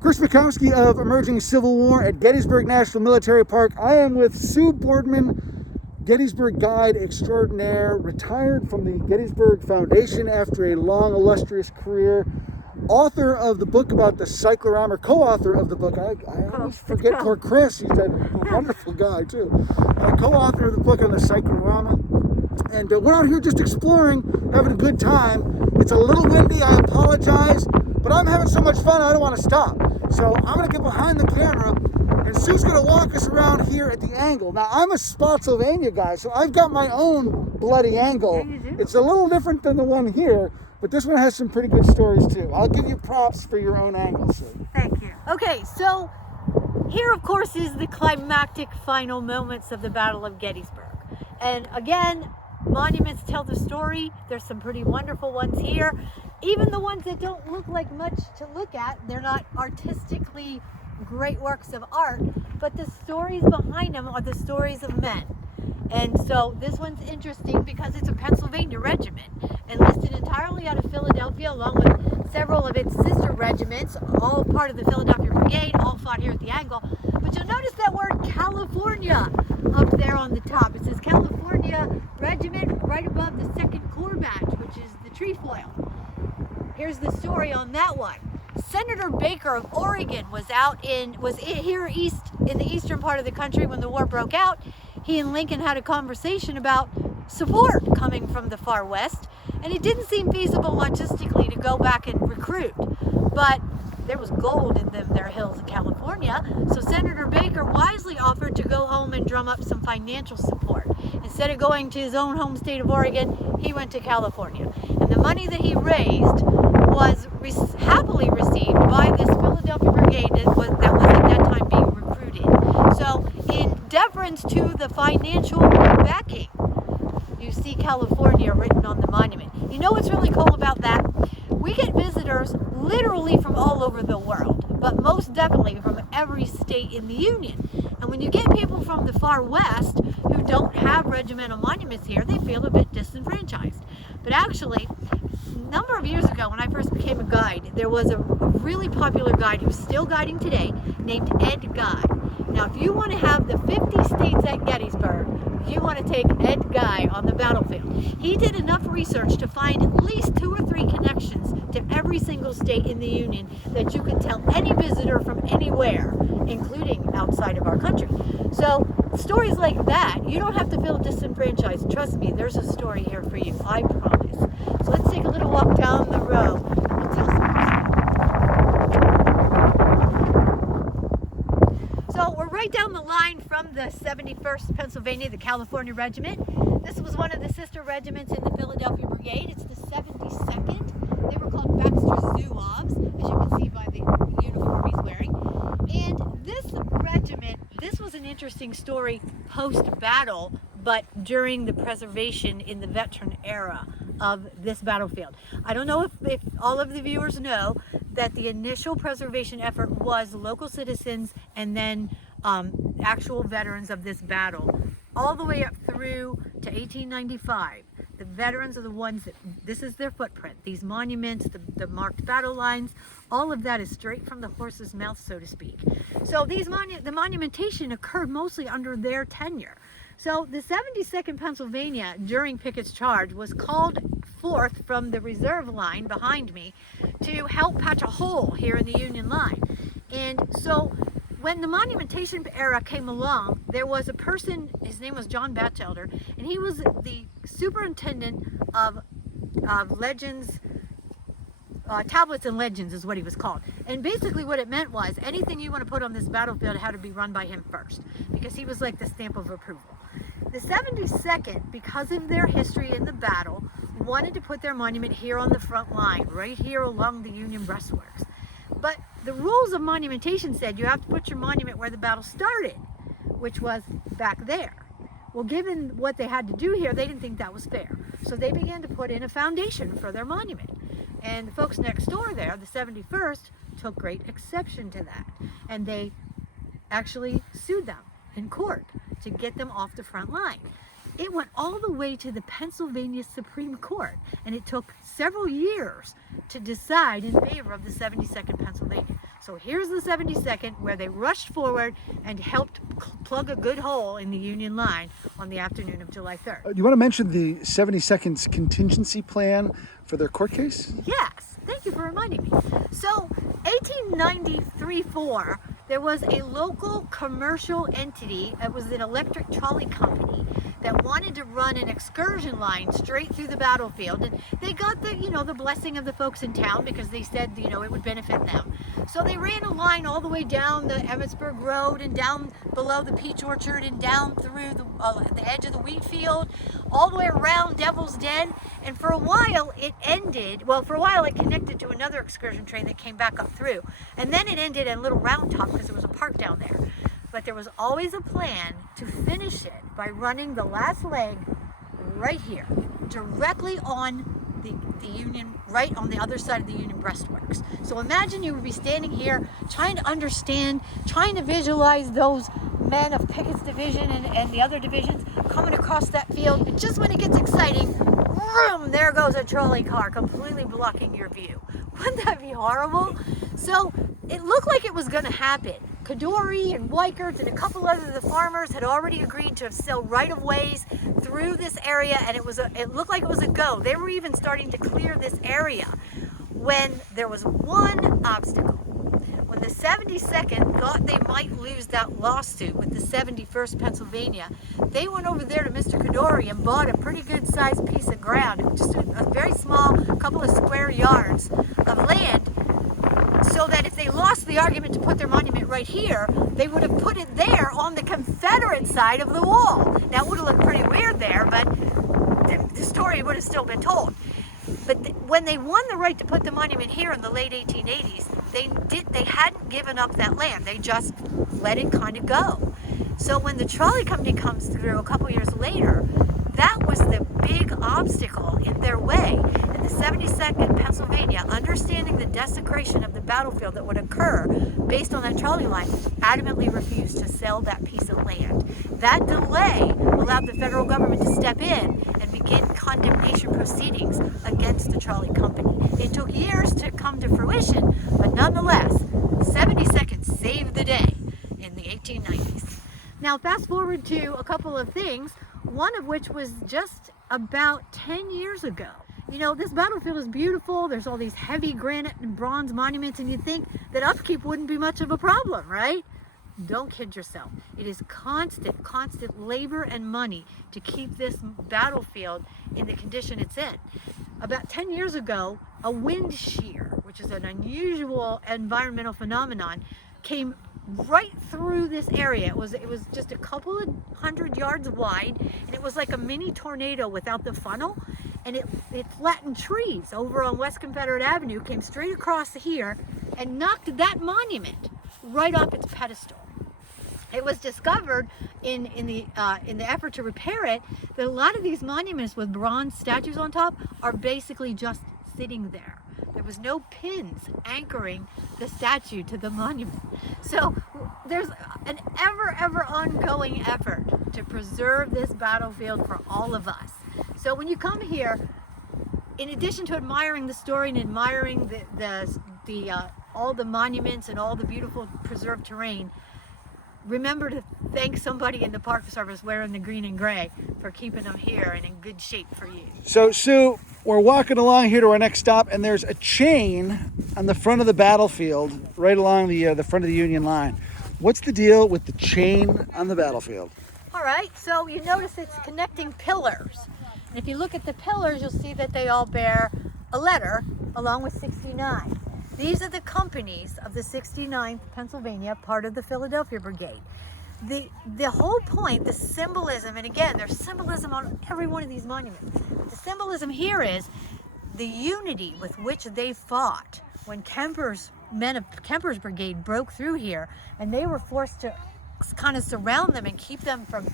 Chris Mikowski of Emerging Civil War at Gettysburg National Military Park. I am with Sue Boardman, Gettysburg guide extraordinaire, retired from the Gettysburg Foundation after a long, illustrious career, author of the book about the cyclorama, co-author of the book. I always forget poor Chris. He's a wonderful guy, too. Co-author of the book on the cyclorama. And we're out here just exploring, having a good time. It's a little windy, I apologize, but I'm having so much fun I don't want to stop. So I'm going to get behind the camera, and Sue's going to walk us around here at the angle. Now, I'm a Spotsylvania guy, so I've got my own bloody angle. Yeah, you do. It's a little different than the one here, but this one has some pretty good stories, too. I'll give you props for your own angle, Sue. Thank you. Okay, so here, of course, is the climactic final moments of the Battle of Gettysburg. And again, monuments tell the story. There's some pretty wonderful ones here. Even the ones that don't look like much to look at, they're not artistically great works of art, but the stories behind them are the stories of men. And so this one's interesting because it's a Pennsylvania regiment, enlisted entirely out of Philadelphia, along with several of its sister regiments, all part of the Philadelphia Brigade, all fought here at the angle. But you'll notice that word California up there on the top. It says California Regiment right above the 2nd Corps badge, which is the trefoil. Here's the story on that one. Senator Baker of Oregon was here east in the eastern part of the country when the war broke out. He and Lincoln had a conversation about support coming from the far west, and it didn't seem feasible logistically to go back and recruit. But there was gold in their hills of California, so Senator Baker wisely offered to go home and drum up some financial support. Instead of going to his own home state of Oregon, he went to California. And the money that he raised was happily received by this Philadelphia Brigade that was at that time being recruited. So in deference to the financial backing, you see California written on the monument. You know what's really cool about that? We get visitors literally from all over the world, but most definitely from every state in the Union. And when you get people from the far west who don't have regimental monuments here, they feel a bit disenfranchised. But actually, a number of years ago when I first became a guide, there was a really popular guide who's still guiding today named Ed Guy. Now, if you want to have the 50 states at Gettysburg, you want to take Ed Guy on the battlefield. He did enough research to find at least 2 or 3 connections to every single state in the Union that you can tell any visitor from anywhere, including outside of our country. So stories like that, you don't have to feel disenfranchised. Trust me, there's a story here for you, I promise. So let's take a little walk down the road. We'll tell some So we're right down the line from the 71st Pennsylvania, the California Regiment. This was one of the sister regiments in the Philadelphia Brigade. It's the 72nd. They were called Baxter Zouaves, as you can see by the uniform he's wearing. And this regiment, this was an interesting story post-battle, but during the preservation in the veteran era of this battlefield. I don't know if all of the viewers know that the initial preservation effort was local citizens and then actual veterans of this battle, all the way up through to 1895. The veterans are the ones that, this is their footprint. These monuments, the marked battle lines, all of that is straight from the horse's mouth, so to speak. So the monumentation occurred mostly under their tenure. So the 72nd Pennsylvania, during Pickett's charge, was called forth from the reserve line behind me to help patch a hole here in the Union line. And so when the monumentation era came along, there was a person, his name was John Batchelder, and he was the superintendent of legends, tablets and legends is what he was called. And basically what it meant was anything you want to put on this battlefield had to be run by him first, because he was like the stamp of approval. The 72nd, because of their history in the battle, wanted to put their monument here on the front line, right here along the Union breastworks. But the rules of monumentation said you have to put your monument where the battle started, which was back there. Well, given what they had to do here, they didn't think that was fair. So they began to put in a foundation for their monument. And the folks next door there, the 71st, took great exception to that. And they actually sued them in court to get them off the front line. It went all the way to the Pennsylvania Supreme Court, and it took several years to decide in favor of the 72nd Pennsylvania. So here's the 72nd, where they rushed forward and helped plug a good hole in the Union line on the afternoon of July 3rd. Do you want to mention the 72nd's contingency plan for their court case? Yes, thank you for reminding me. So 1893-4, there was a local commercial entity, it was an electric trolley company, that wanted to run an excursion line straight through the battlefield, and they got the, the blessing of the folks in town, because they said, it would benefit them. So they ran a line all the way down the Emmitsburg Road and down below the peach orchard and down through the edge of the wheat field, all the way around Devil's Den. And for a while it ended, it connected to another excursion train that came back up through. And then it ended in Little Round Top because there was a park down there. But there was always a plan to finish it by running the last leg right here, directly on the Union, right on the other side of the Union breastworks. So imagine you would be standing here trying to understand, trying to visualize those men of Pickett's division and the other divisions coming across that field, and just when it gets exciting, vroom, there goes a trolley car completely blocking your view. Wouldn't that be horrible? So it looked like it was going to happen. Kadori and Weikerts and a couple other the farmers had already agreed to sell right-of-ways through this area, and it looked like it was a go. They were even starting to clear this area when there was one obstacle. When the 72nd thought they might lose that lawsuit with the 71st Pennsylvania, they went over there to Mr. Kadori and bought a pretty good sized piece of ground, just a very small couple of square yards of land, so that if they lost the argument to put their monument right here, they would have put it there on the Confederate side of the wall. Now, it would have looked pretty weird there, but the story would have still been told. But when they won the right to put the monument here in the late 1880s, they hadn't given up that land. They just let it kind of go. So when the trolley company comes through a couple years later, that was the big obstacle in their way. And the 72nd Pennsylvania, understanding the desecration of the battlefield that would occur based on that trolley line, adamantly refused to sell that piece of land. That delay allowed the federal government to step in and begin condemnation proceedings against the trolley company. It took years to come to fruition, but nonetheless, 72nd saved the day in the 1890s. Now, fast forward to a couple of things, one of which was just about 10 years ago. This battlefield is beautiful. There's all these heavy granite and bronze monuments, and you'd think that upkeep wouldn't be much of a problem, right? Don't kid yourself. It is constant labor and money to keep this battlefield in the condition it's in. About 10 years ago, a wind shear, which is an unusual environmental phenomenon, came right through this area. It was just a couple of 100 yards wide, and it was like a mini tornado without the funnel, and it flattened trees over on West Confederate Avenue, came straight across here and knocked that monument right off its pedestal. It was discovered in the effort to repair it that a lot of these monuments with bronze statues on top are basically just sitting there. There was no pins anchoring the statue to the monument. So there's an ever ongoing effort to preserve this battlefield for all of us. So when you come here, in addition to admiring the story and admiring all the monuments and all the beautiful preserved terrain, remember to thank somebody in the Park Service wearing the green and gray for keeping them here and in good shape for you. So, Sue, we're walking along here to our next stop, and there's a chain on the front of the battlefield right along the front of the Union line. What's the deal with the chain on the battlefield? All right, so you notice it's connecting pillars. And if you look at the pillars, you'll see that they all bear a letter along with 69. These are the companies of the 69th Pennsylvania, part of the Philadelphia Brigade. The whole point, the symbolism, and again, there's symbolism on every one of these monuments. The symbolism here is the unity with which they fought when men of Kemper's Brigade broke through here, and they were forced to kind of surround them and keep them from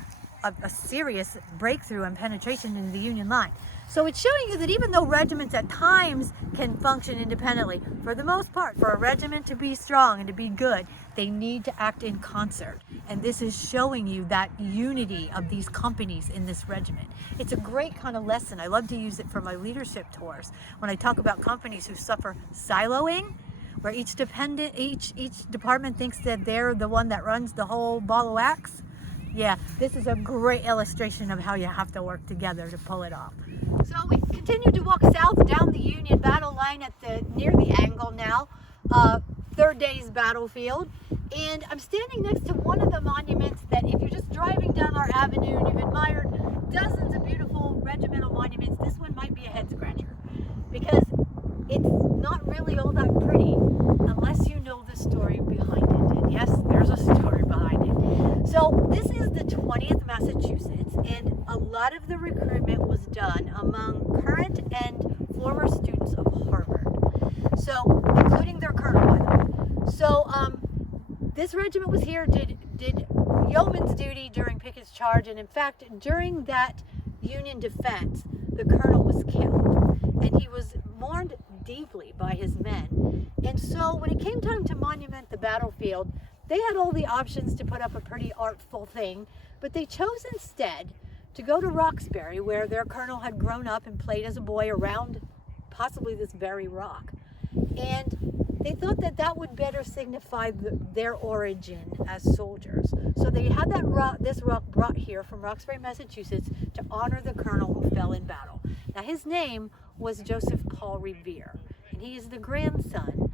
a serious breakthrough and penetration into the Union line. So it's showing you that even though regiments at times can function independently, for the most part, for a regiment to be strong and to be good, they need to act in concert. And this is showing you that unity of these companies in this regiment. It's a great kind of lesson. I love to use it for my leadership tours. When I talk about companies who suffer siloing, where each department thinks that they're the one that runs the whole ball of wax. Yeah, this is a great illustration of how you have to work together to pull it off. So we continue to walk south down the Union battle line near the angle now, third day's battlefield. And I'm standing next to one of the monuments that if you're just driving down our avenue and you've admired dozens of beautiful regimental monuments, this one might be a head scratcher because it's not really all that pretty unless you know the story behind it. And yes, there's a story behind it. So this is the 20th Massachusetts, and a lot of the recruitment was done among current and former students of Harvard. So, including their colonel, by the way. So, this regiment was here, did yeoman's duty during Pickett's charge, and in fact, during that Union defense, the colonel was killed, and he was mourned deeply by his men. And so, when it came time to monument the battlefield, they had all the options to put up a pretty artful thing, but they chose instead to go to Roxbury, where their colonel had grown up and played as a boy around possibly this very rock. And they thought that that would better signify their origin as soldiers. So they had this rock brought here from Roxbury, Massachusetts, to honor the colonel who fell in battle. Now his name was Joseph Paul Revere, and he is the grandson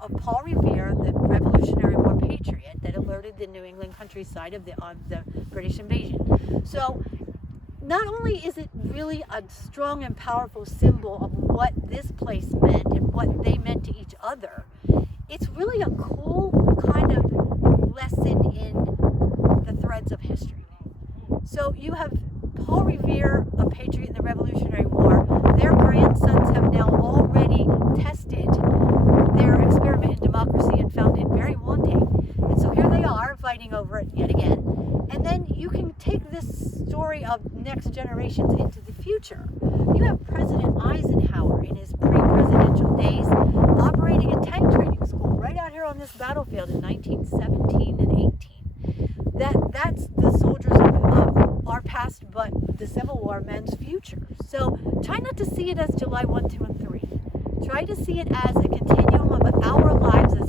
of Paul Revere, the Revolutionary War patriot that alerted the New England countryside of the British invasion. So not only is it really a strong and powerful symbol of what this place meant and what they meant to each other, it's really a cool kind of lesson in the threads of history. So you have Paul Revere, a patriot in the Revolutionary War. Their grandsons have now already tested their experiment in democracy and found it very wanting. And so here they are fighting over it yet again. And then you can take this story of next generations into the future. You have President Eisenhower in his pre-presidential days operating a tank training school right out here on this battlefield in 1917 and 18. That's the soldiers of our past, but the Civil War men's future. So try not to see it as July 1, 2, and 3. Try to see it as a continuum of our lives as